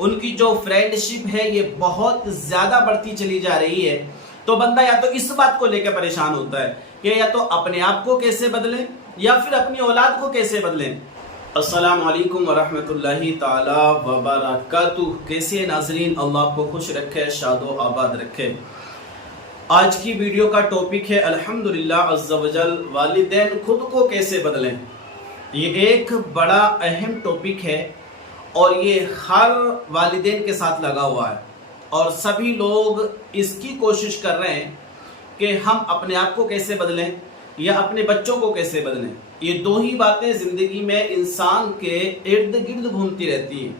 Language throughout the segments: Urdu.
ان کی جو فرینڈشپ ہے یہ بہت زیادہ بڑھتی چلی جا رہی ہے، تو بندہ یا تو اس بات کو لے کے پریشان ہوتا ہے کہ یا تو اپنے آپ کو کیسے بدلیں یا پھر اپنی اولاد کو کیسے بدلیں۔ السلام علیکم ورحمۃ اللہ تعالی وبرکاتہ۔ کیسے ہیں ناظرین؟ اللہ آپ کو خوش رکھے، شاد و آباد رکھے۔ آج کی ویڈیو کا ٹاپک ہے الحمدللہ عز وجل والدین خود کو کیسے بدلیں۔ یہ ایک بڑا اہم ٹاپک ہے اور یہ ہر والدین کے ساتھ لگا ہوا ہے، اور سبھی لوگ اس کی کوشش کر رہے ہیں کہ ہم اپنے آپ کو کیسے بدلیں یا اپنے بچوں کو کیسے بدلیں۔ یہ دو ہی باتیں زندگی میں انسان کے ارد گرد گھومتی رہتی ہیں۔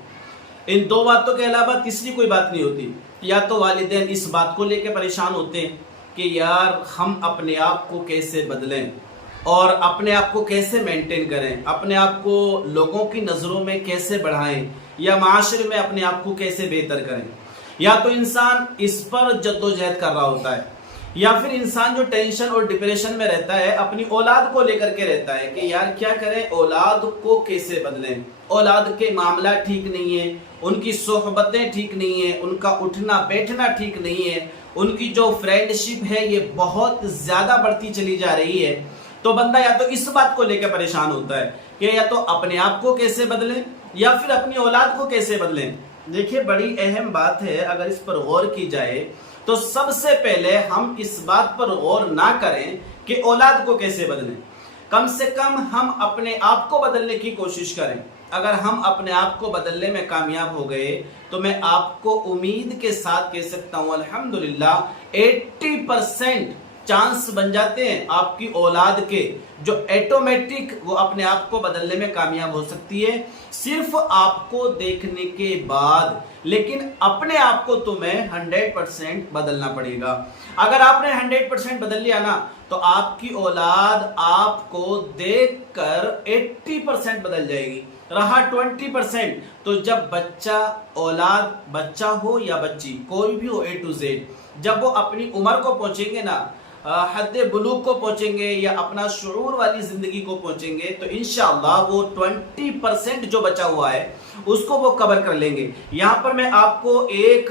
ان دو باتوں کے علاوہ تیسری کوئی بات نہیں ہوتی۔ یا تو والدین اس بات کو لے کے پریشان ہوتے ہیں کہ یار ہم اپنے آپ کو کیسے بدلیں اور اپنے آپ کو کیسے مینٹین کریں، اپنے آپ کو لوگوں کی نظروں میں کیسے بڑھائیں یا معاشرے میں اپنے آپ کو کیسے بہتر کریں۔ یا تو انسان اس پر جدوجہد کر رہا ہوتا ہے، یا پھر انسان جو ٹینشن اور ڈپریشن میں رہتا ہے اپنی اولاد کو لے کر کے رہتا ہے کہ یار کیا کریں، اولاد کو کیسے بدلیں۔ اولاد کے معاملہ ٹھیک نہیں ہے، ان کی صحبتیں ٹھیک نہیں ہیں، ان کا اٹھنا بیٹھنا ٹھیک نہیں ہے، ان کی جو فرینڈشپ ہے یہ بہت زیادہ بڑھتی چلی جا رہی ہے، تو بندہ یا تو اس بات کو لے کے پریشان ہوتا ہے کہ یا تو اپنے آپ کو کیسے بدلیں یا پھر اپنی اولاد کو کیسے بدلیں۔ دیکھیے بڑی اہم بات ہے، اگر اس پر غور کی جائے تو سب سے پہلے ہم اس بات پر غور نہ کریں کہ اولاد کو کیسے بدلیں، کم سے کم ہم اپنے آپ کو بدلنے کی کوشش کریں۔ اگر ہم اپنے آپ کو بدلنے میں کامیاب ہو گئے تو میں آپ کو امید کے ساتھ کہہ سکتا ہوں الحمدللہ 80% چانس بن جاتے ہیں آپ کی اولاد کے جو ایٹومیٹک وہ اپنے آپ کو بدلنے میں کامیاب ہو سکتی ہے، صرف آپ کو دیکھنے کے بعد۔ لیکن اپنے آپ کو تمہیں 100% بدلنا پڑے گا۔ اگر آپ نے 100% بدل لیا نا تو آپ کی اولاد آپ کو دیکھ کر 80% بدل جائے گی، رہا 20% تو جب اولاد بچہ ہو یا بچی کوئی بھی ہو A to Z، جب وہ اپنی عمر کو پہنچیں گے نا، حد بلوغ کو پہنچیں گے یا اپنا شعور والی زندگی کو پہنچیں گے، تو انشاءاللہ وہ 20% جو بچا ہوا ہے اس کو وہ کور کر لیں گے۔ یہاں پر میں آپ کو ایک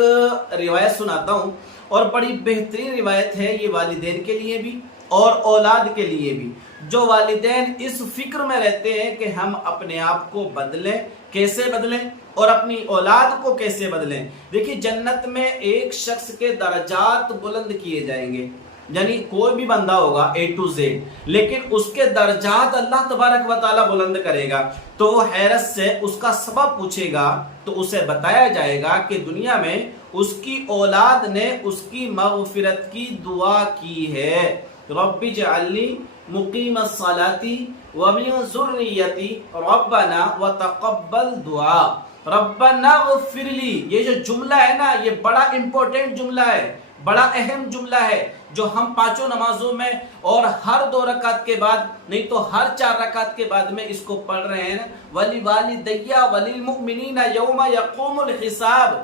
روایت سناتا ہوں، اور بڑی بہترین روایت ہے یہ والدین کے لیے بھی اور اولاد کے لیے بھی۔ جو والدین اس فکر میں رہتے ہیں کہ ہم اپنے آپ کو بدلیں، کیسے بدلیں اور اپنی اولاد کو کیسے بدلیں۔ دیکھیے جنت میں ایک شخص کے درجات بلند کیے جائیں گے، یعنی کوئی بھی بندہ ہوگا A to Z، لیکن اس کے درجات اللہ تبارک و تعالی بلند کرے گا، تو وہ حیرت سے اس کا سبب پوچھے گا تو اسے بتایا جائے گا کہ دنیا میں اس کی اولاد نے اس کی مغفرت کی دعا کی ہے، رب اجعلنی مقیم الصلاۃ ومن ذریتی ربنا وتقبل دعا ربنا اغفر لی۔ یہ جو جملہ ہے نا یہ بڑا امپورٹنٹ جملہ ہے، بڑا اہم جملہ ہے، جو ہم پانچوں نمازوں میں اور ہر 2 رکعت کے بعد نہیں تو ہر 4 رکعت کے بعد میں اس کو پڑھ رہے ہیں۔ وَلِوَالِدَيَّ وَلِلْمُؤْمِنِينَ يَوْمَ يَقُومُ الْحِسَابِ۔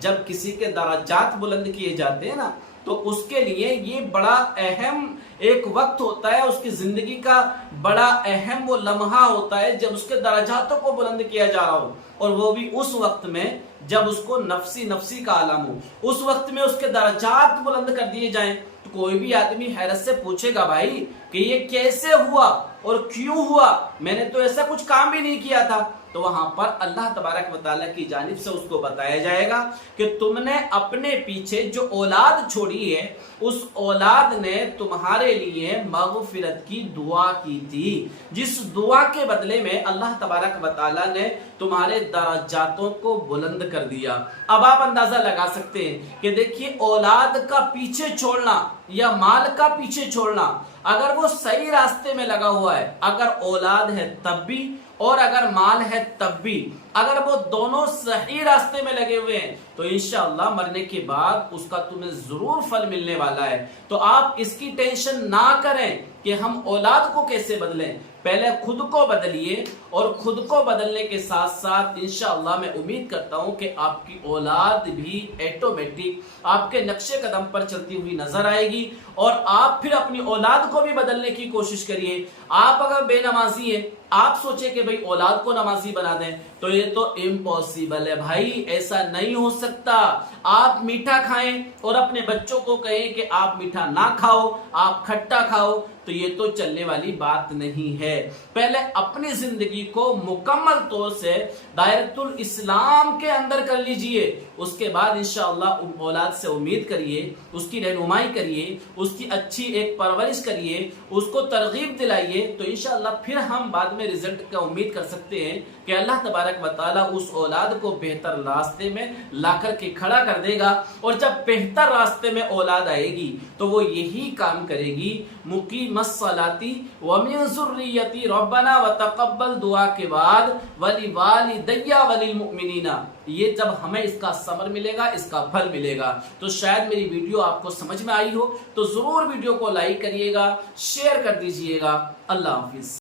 جب کسی کے درجات بلند کیے جاتے ہیں نا تو اس کے لیے یہ بڑا اہم ایک وقت ہوتا ہے، اس کی زندگی کا بڑا اہم وہ لمحہ ہوتا ہے جب اس کے درجاتوں کو بلند کیا جا رہا ہو، اور وہ بھی اس وقت میں جب اس کو نفسی کا عالم ہو، اس وقت میں اس کے درجات بلند کر دیے جائیں۔ تو کوئی بھی آدمی حیرت سے پوچھے گا بھائی کہ یہ کیسے ہوا اور کیوں ہوا، میں نے تو ایسا کچھ کام بھی نہیں کیا تھا۔ تو وہاں پر اللہ تبارک و تعالیٰ کی جانب سے اس کو بتایا جائے گا کہ تم نے اپنے پیچھے جو اولاد چھوڑی ہے اس اولاد نے تمہارے لیے مغفرت کی دعا کی تھی، جس دعا کے بدلے میں اللہ تبارک و تعالیٰ نے تمہارے درجاتوں کو بلند کر دیا۔ اب آپ اندازہ لگا سکتے ہیں کہ دیکھیے اولاد کا پیچھے چھوڑنا یا مال کا پیچھے چھوڑنا، اگر وہ صحیح راستے میں لگا ہوا ہے، اگر اولاد ہے تب بھی اور اگر مال ہے تب بھی، اگر وہ دونوں صحیح راستے میں لگے ہوئے ہیں تو انشاءاللہ مرنے کے بعد اس کا تمہیں ضرور پھل ملنے والا ہے۔ تو آپ اس کی ٹینشن نہ کریں کہ ہم اولاد کو کیسے بدلیں، پہلے خود کو بدلیے، اور خود کو بدلنے کے ساتھ ساتھ انشاءاللہ میں امید کرتا ہوں کہ آپ کی اولاد بھی ایٹومیٹک آپ کے نقش قدم پر چلتی ہوئی نظر آئے گی، اور آپ پھر اپنی اولاد کو بھی بدلنے کی کوشش کریے۔ آپ اگر بے نمازی ہیں، آپ سوچیں کہ بھئی اولاد کو نمازی بنا دیں تو یہ تو امپوسیبل ہے بھائی، ایسا نہیں ہو سکتا۔ آپ میٹھا کھائیں اور اپنے بچوں کو کہیں کہ آپ میٹھا نہ کھاؤ، آپ کھٹا کھاؤ، تو یہ تو چلنے والی بات نہیں ہے۔ پہلے اپنی زندگی کو مکمل طور سے دائرۃ الاسلام کے اندر کر لیجئے، اس کے بعد انشاءاللہ اولاد سے امید کریے، اس کی رہنمائی کریے، اس کی اچھی ایک پرورش کریے، اس کو ترغیب دلائیے، تو انشاءاللہ پھر ہم بعد میں رزلٹ کا امید کر سکتے ہیں کہ اللہ تبارک و تعالیٰ اس اولاد کو بہتر راستے میں لا کر کے کھڑا کر دے گا، اور جب بہتر راستے میں اولاد آئے گی تو وہ یہی کام کرے گی، مقیم الصلاۃ ومن ذریتی ربنا وتقبل دعا کے بعد ولوالدی وللمؤمنین، یہ جب ہمیں اس کا ثمر ملے گا، اس کا پھل ملے گا۔ تو شاید میری ویڈیو آپ کو سمجھ میں آئی ہو تو ضرور ویڈیو کو لائک کریے گا، شیئر کر دیجئے گا۔ اللہ حافظ۔